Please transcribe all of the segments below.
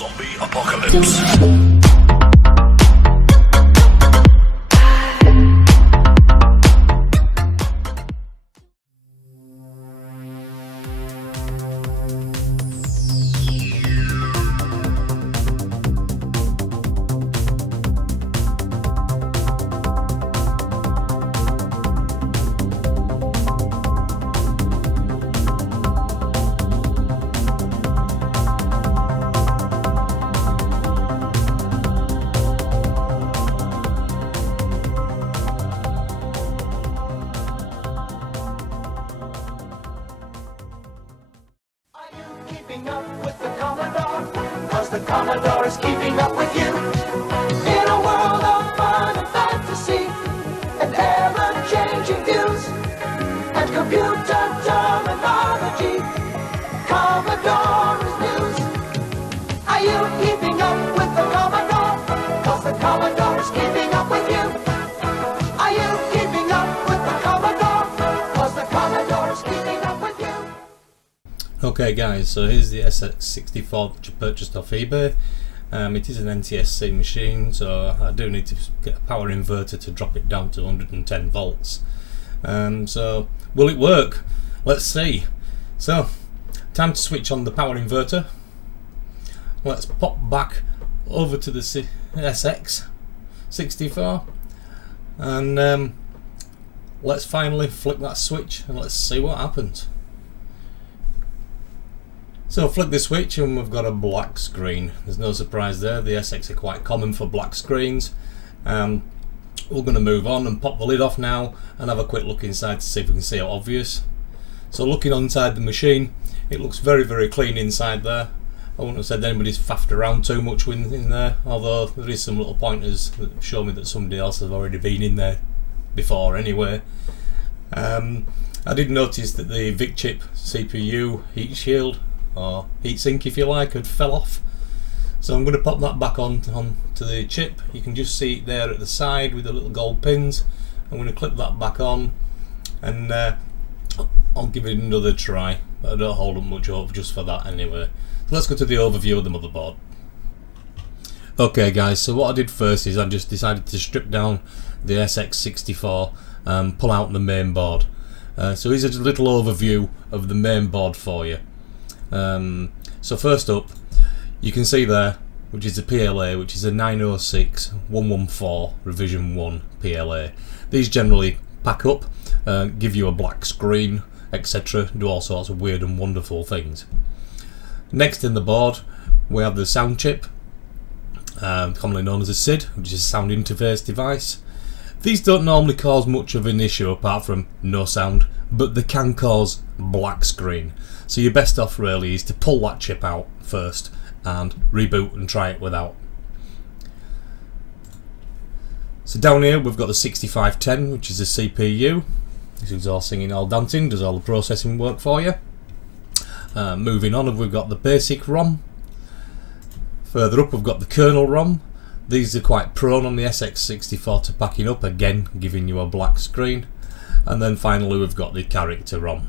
Zombie apocalypse. Up with the Commodore, 'cause the Commodore is keeping up with you. In a world of fun and fantasy, and ever-changing views, and computer terminology, Commodore is news. Are you keeping up with the Commodore? 'Cause the Commodore is keeping up with you. Are you keeping up with the Commodore? 'Cause the Commodore is keeping up with you. Okay guys, so here's the SX-64 which I purchased off eBay. It is an NTSC machine, so I do need to get a power inverter to drop it down to 110 volts. So will it work? Let's see. So time to switch on the power inverter. Let's pop back over to the SX-64 and let's finally flick that switch and let's see what happens. So flick the switch and we've got a black screen. There's no surprise there, the SX are quite common for black screens. We're going to move on and pop the lid off now and have a quick look inside to see if we can see how obvious. So looking inside the machine, it looks very clean inside there. I wouldn't have said anybody's faffed around too much in there, although there is some little pointers that show me that somebody else has already been in there before anyway. I did notice that the VIC chip CPU heat shield, or heatsink if you like, had fell off, so I'm going to pop that back on to the chip. You can just see it there at the side with the little gold pins. I'm going to clip that back on and I'll give it another try, but I don't hold up much hope just for that anyway. So let's go to the overview of the motherboard. Okay guys, so what I did first is I just decided to strip down the SX-64 and pull out the main board. So here's a little overview of the main board for you. So first up, you can see there, which is a PLA, which is a 906.114 revision 1 PLA. These generally pack up, give you a black screen, etc. Do all sorts of weird and wonderful things. Next in the board, we have the sound chip, commonly known as a SID, which is a sound interface device. These don't normally cause much of an issue apart from no sound, but they can cause black screen. So your best off really is to pull that chip out first and reboot and try it without. So down here we've got the 6510, which is a CPU. This is all singing, all dancing, does all the processing work for you. Moving on, we've got the basic ROM. Further up we've got the kernel ROM. These are quite prone on the SX-64 to packing up, again giving you a black screen. And then finally we've got the character ROM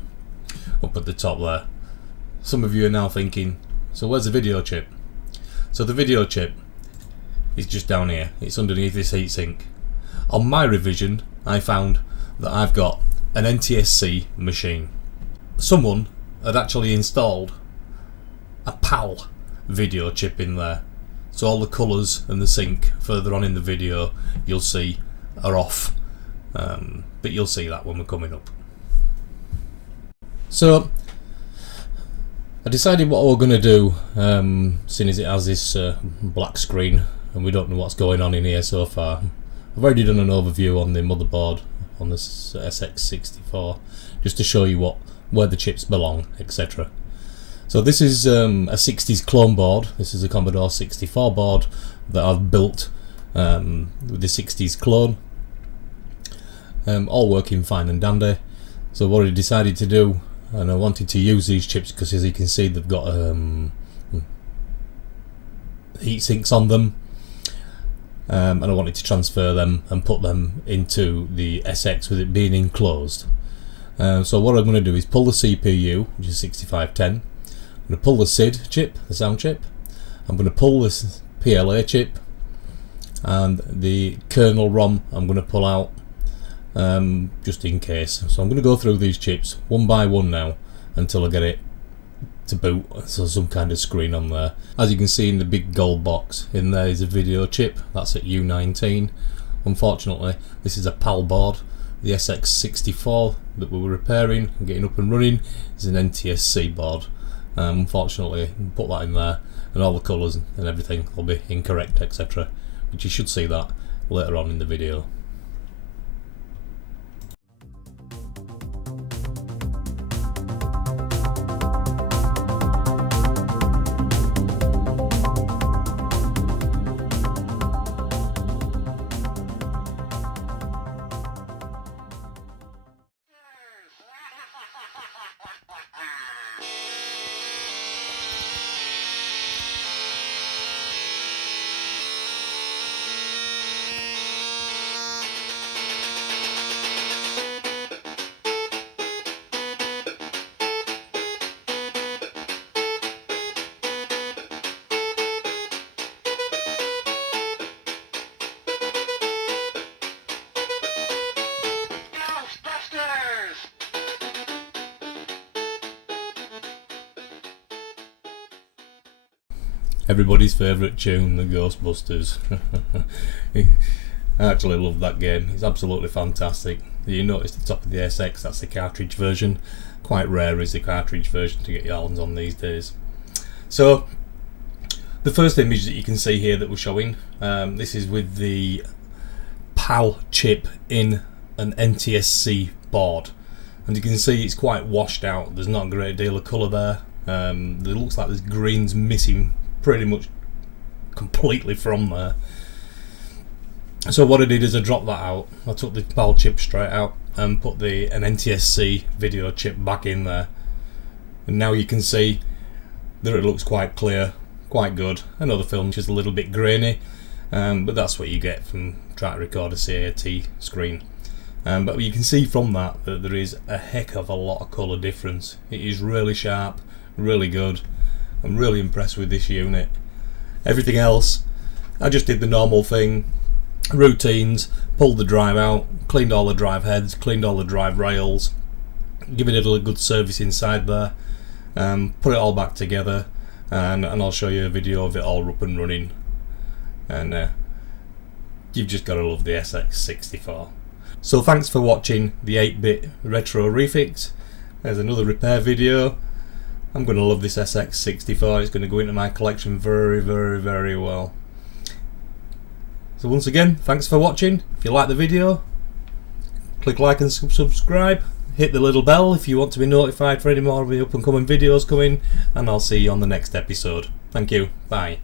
up at the top there. Some of you are now thinking, so where's the video chip? So the video chip is just down here, it's underneath this heatsink. On my revision I found that I've got an NTSC machine. Someone had actually installed a PAL video chip in there, so all the colours and the sync further on in the video you'll see are off, but you'll see that when we're coming up. So I decided what we're going to do, seeing as it has this black screen and we don't know what's going on in here so far. I've already done an overview on the motherboard on this SX-64 just to show you where the chips belong, etc. So this is a 60s clone board. This is a Commodore 64 board that I've built with the 60s clone, all working fine and dandy. So what I decided to do, and I wanted to use these chips because as you can see they've got heat sinks on them, and I wanted to transfer them and put them into the SX with it being enclosed. So what I'm going to do is pull the CPU, which is 6510, I'm going to pull the SID chip, the sound chip, I'm going to pull this PLA chip, and the kernel ROM I'm going to pull out just in case. So I'm going to go through these chips one by one now until I get it to boot, so some kind of screen on there. As you can see in the big gold box, in there is a video chip, that's at U19. Unfortunately, this is a PAL board. The SX-64 that we were repairing and getting up and running is an NTSC board. Unfortunately, put that in there, and all the colours and everything will be incorrect, etc. But you should see that later on in the video. Everybody's favourite tune, the Ghostbusters. I actually love that game, it's absolutely fantastic. You notice the top of the SX, that's the cartridge version. Quite rare is the cartridge version to get your hands on these days. So, the first image that you can see here that we're showing, this is with the PAL chip in an NTSC board. And you can see it's quite washed out, there's not a great deal of colour there. It looks like there's greens missing pretty much completely from there. So what I did is I dropped that out. I took the PAL chip straight out and put an NTSC video chip back in there. And now you can see that it looks quite clear, quite good. I know the film's just a little bit grainy, but that's what you get from trying to record a CAT screen. But you can see from that there is a heck of a lot of colour difference. It is really sharp, really good. I'm really impressed with this unit. Everything else, I just did the normal thing, routines, pulled the drive out, cleaned all the drive heads, cleaned all the drive rails, given it a good service inside there, put it all back together, and I'll show you a video of it all up and running. And you've just got to love the SX-64. So thanks for watching the 8-bit retro refix. There's another repair video. I'm going to love this SX-64, it's going to go into my collection very, very, very well. So once again, thanks for watching. If you like the video, click like and subscribe. Hit the little bell if you want to be notified for any more of the up and coming videos coming. And I'll see you on the next episode. Thank you. Bye.